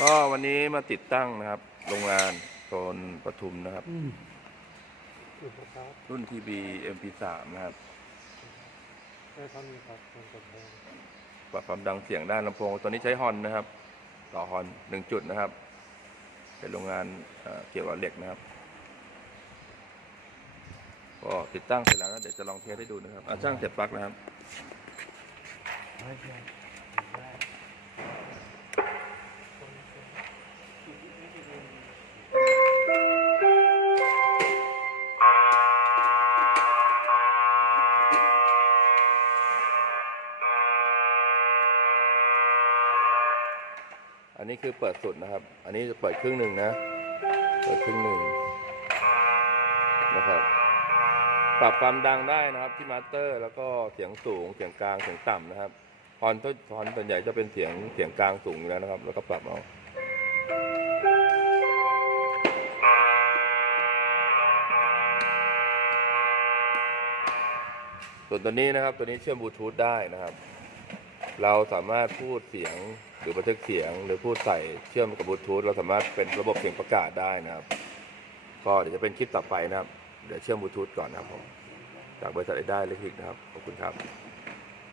ก็วันนี้มาติดตั้งนะครับ โรงงานโซนปทุมนะครับอืมอุปกรณ์รุ่น TB MP3 นะครับได้เท่านี้ครับคนกดแทนปรับความดังเสียงด้านลำโพงตัวนี้ใช้ฮอนนะครับ ต่อฮอนหนึ่งจุดนะครับ เป็นโรงงานเอ่อเกี่ยวกับเหล็กนะครับ ก็ติดตั้งเสร็จแล้วนะเดี๋ยวจะลองเทสให้ดูนะครับอะช่างเสียบปลั๊กนะครับ ไม่ใช่ อันนี้คือเปิดสุดนะครับ อันนี้จะเปิดครึ่งหนึ่งนะ เปิดครึ่งหนึ่งนะครับ ปรับความดังได้นะครับที่มาสเตอร์ แล้วก็เสียงสูง เสียงกลาง เสียงต่ำนะครับฮอนต้นฮอนส่วนใหญ่จะเป็นเสียงเสียงกลางสูงอยู่แล้วนะครับ แล้วก็ปรับเอาส่วนตัวนี้นะครับ ตัวนี้เชื่อมบลูทูธได้นะครับ เราสามารถพูดเสียงหรือบันทึกเสียง หรือพูดใส่เชื่อมกับบลูทูธเราสามารถเป็นระบบเสียงประกาศได้นะครับ ก็เดี๋ยวจะเป็นคลิปต่อไปนะครับ เดี๋ยวเชื่อมบลูทูธก่อนนะครับผมจากบริษัทไอได้เล็กๆนะครับขอบคุณครับ